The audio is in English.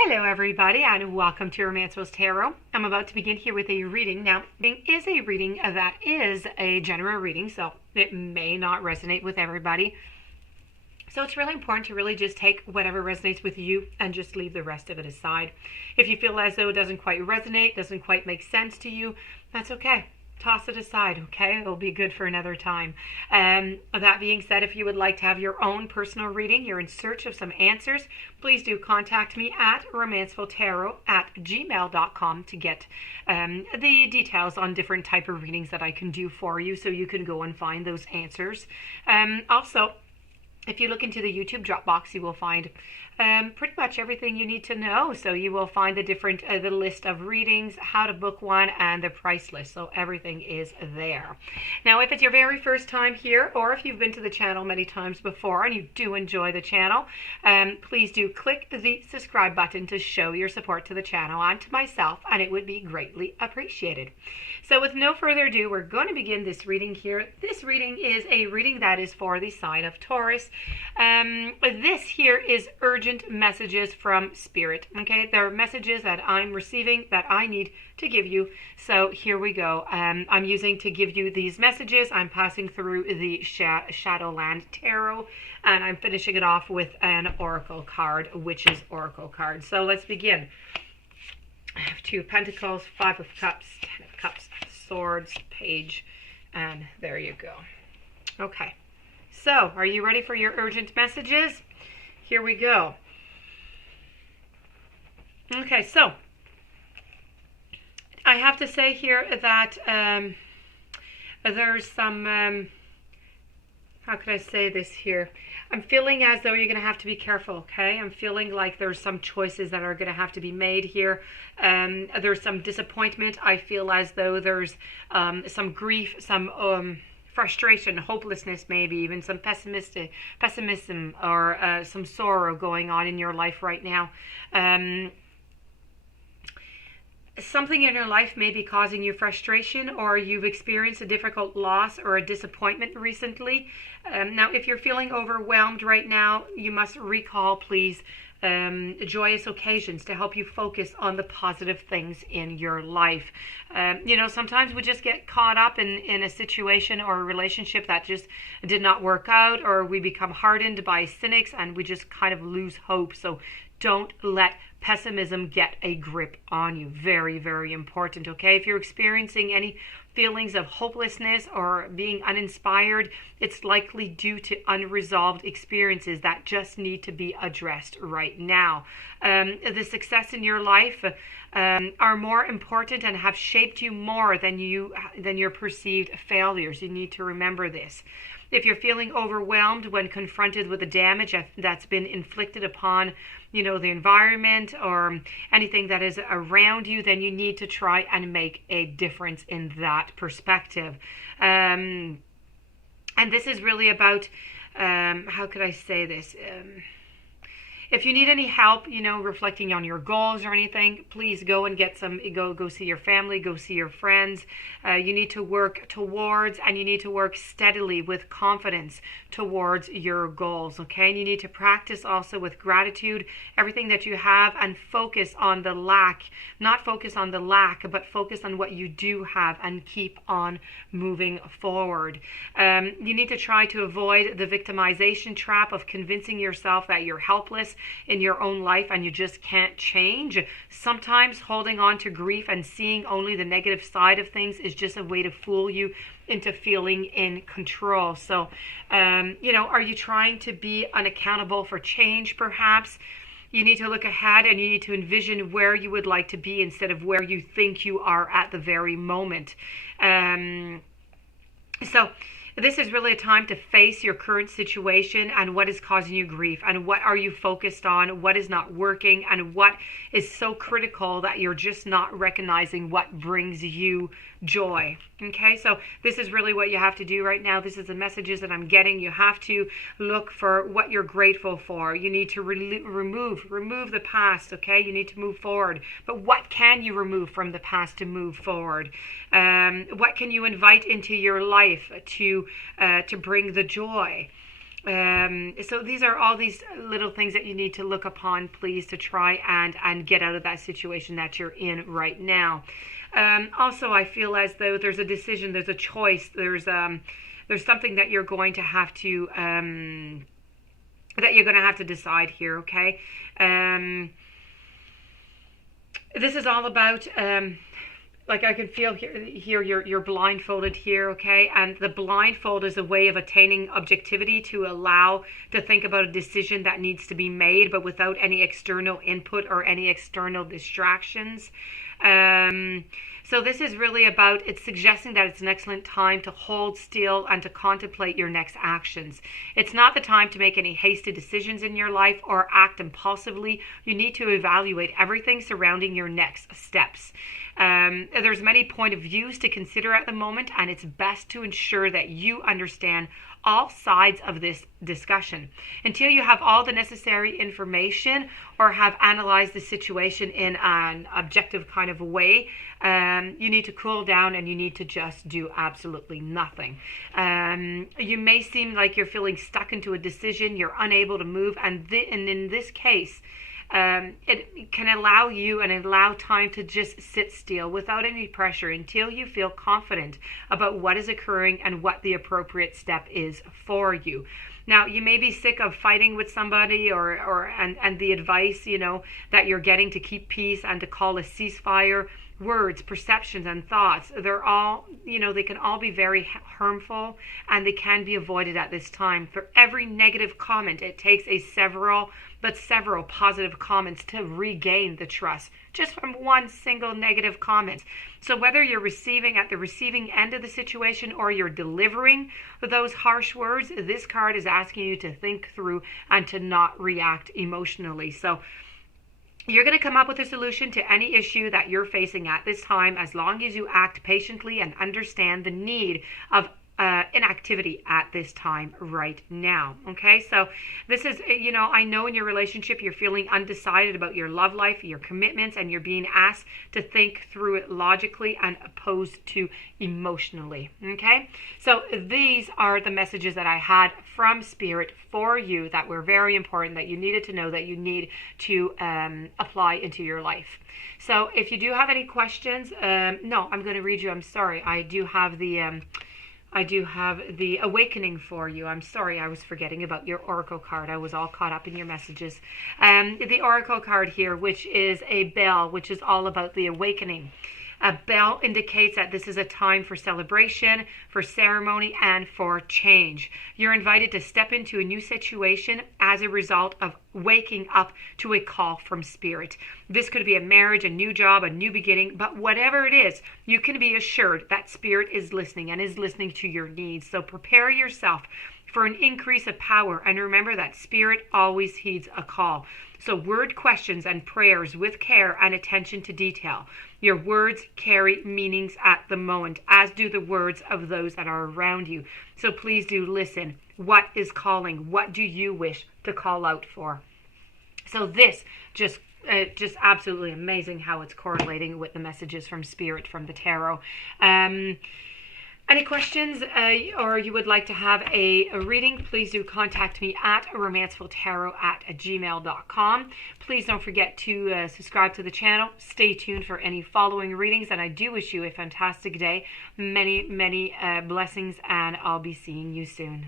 Hello everybody and welcome to Romance Tarot. I'm about to begin here with a reading. Now, it is a reading that is a general reading, so it may not resonate with everybody. So it's really important to really just take whatever resonates with you and just leave the rest of it aside. If you feel as though it doesn't quite resonate, doesn't quite make sense to you, that's okay. Toss it aside, okay? It'll be good for another time. That being said, if you would like to have your own personal reading, you're in search of some answers, please do contact me at romancefultarot@gmail.com to get the details on different type of readings that I can do for you, so you can go and find those answers. Also, if you look into the YouTube drop box, you will find pretty much everything you need to know. So you will find the different, the list of readings, how to book one, and the price list. So everything is there. Now, if it's your very first time here, or if you've been to the channel many times before and you do enjoy the channel, please do click the subscribe button to show your support to the channel and to myself, and it would be greatly appreciated. So with no further ado, we're going to begin this reading here. This reading is a reading that is for the sign of Taurus. This here is urgent messages from Spirit. Okay, there are messages that I'm receiving that I need to give you. So here we go. I'm using to give you these messages. I'm passing through the Shadowland Tarot, and I'm finishing it off with an Oracle card, Witch's Oracle card. So let's begin. I have 2 of Pentacles, 5 of Cups, 10 of Cups, Swords, Page, and there you go. Okay, so are you ready for your urgent messages? Here we go. Okay, so I have to say here that there's some, how could I say this here? I'm feeling as though you're going to have to be careful, okay? I'm feeling like there's some choices that are going to have to be made here. There's some disappointment. I feel as though there's some grief, some frustration, hopelessness, maybe even some pessimism or some sorrow going on in your life right now. Something in your life may be causing you frustration, or you've experienced a difficult loss or a disappointment recently. Now, if you're feeling overwhelmed right now, you must recall, please, joyous occasions to help you focus on the positive things in your life. You know, sometimes we just get caught up in a situation or a relationship that just did not work out, or we become hardened by cynics and we just kind of lose hope. So don't let pessimism get a grip on you. Very, very important, okay? If you're experiencing any feelings of hopelessness or being uninspired, it's likely due to unresolved experiences that just need to be addressed right now. The success in your life are more important and have shaped you more than your perceived failures. You need to remember this. If you're feeling overwhelmed when confronted with the damage that's been inflicted upon, you know, the environment or anything that is around you, then you need to try and make a difference in that perspective. And this is really about, how could I say this? If you need any help, you know, reflecting on your goals or anything, please go and get some, go see your family, go see your friends. You need to work towards, and you need to work steadily with confidence towards your goals, okay? And you need to practice also with gratitude, everything that you have, and focus on the lack, not focus on the lack, but focus on what you do have and keep on moving forward. You need to try to avoid the victimization trap of convincing yourself that you're helpless in your own life and you just can't change. Sometimes holding on to grief and seeing only the negative side of things is just a way to fool you into feeling in control. So, you know, are you trying to be unaccountable for change perhaps? You need to look ahead and you need to envision where you would like to be instead of where you think you are at the very moment. So this is really a time to face your current situation and what is causing you grief, and what are you focused on, what is not working, and what is so critical that you're just not recognizing what brings you joy. Okay, so this is really what you have to do right now. This is the messages that I'm getting. You have to look for what you're grateful for. You need to remove the past, okay? You need to move forward. But what can you remove from the past to move forward? What can you invite into your life to bring the joy? So these are all these little things that you need to look upon, please, to try and get out of that situation that you're in right now. Also, I feel as though there's a decision, there's a choice, there's something that you're going to have to decide here. Okay, this is all about. Like I can feel here you're blindfolded here, okay? And the blindfold is a way of attaining objectivity to allow to think about a decision that needs to be made, but without any external input or any external distractions. So this is really about, it's suggesting that it's an excellent time to hold still and to contemplate your next actions. It's not the time to make any hasty decisions in your life or act impulsively. You need to evaluate everything surrounding your next steps. There's many point of views to consider at the moment, and it's best to ensure that you understand all sides of this discussion. Until you have all the necessary information or have analyzed the situation in an objective kind of way, you need to cool down and you need to just do absolutely nothing. You may seem like you're feeling stuck into a decision, you're unable to move, and in this case, it can allow you and allow time to just sit still without any pressure until you feel confident about what is occurring and what the appropriate step is for you. Now, you may be sick of fighting with somebody and the advice, that you're getting to keep peace and to call a ceasefire. Words, perceptions, and thoughts, they're all, they can all be very harmful, and they can be avoided at this time. For every negative comment, it takes several positive comments to regain the trust, just from one single negative comment. So whether you're at the receiving end of the situation or you're delivering those harsh words, this card is asking you to think through and to not react emotionally. So you're going to come up with a solution to any issue that you're facing at this time, as long as you act patiently and understand the need of inactivity at this time right now. Okay, so this is, I know in your relationship you're feeling undecided about your love life, your commitments, and you're being asked to think through it logically and opposed to emotionally. Okay, so these are the messages that I had from Spirit for you that were very important, that you needed to know, that you need to apply into your life. So if you do have any questions, no, I'm going to read you. I'm sorry, I do have the awakening for you. I'm sorry, I was forgetting about your oracle card. I was all caught up in your messages. The oracle card here, which is a bell, which is all about the awakening. A bell indicates that this is a time for celebration, for ceremony, and for change. You're invited to step into a new situation as a result of waking up to a call from Spirit. This could be a marriage, a new job, a new beginning, but whatever it is, you can be assured that Spirit is listening and is listening to your needs. So prepare yourself for an increase of power, and remember that Spirit always heeds a call. So word questions and prayers with care and attention to detail. Your words carry meanings at the moment, as do the words of those that are around you. So please do listen. What is calling? What do you wish to call out for? So this just absolutely amazing how it's correlating with the messages from Spirit from the tarot. Any questions or you would like to have a reading, please do contact me at romancefultarot@gmail.com. Please don't forget to subscribe to the channel. Stay tuned for any following readings, and I do wish you a fantastic day. Many, many blessings, and I'll be seeing you soon.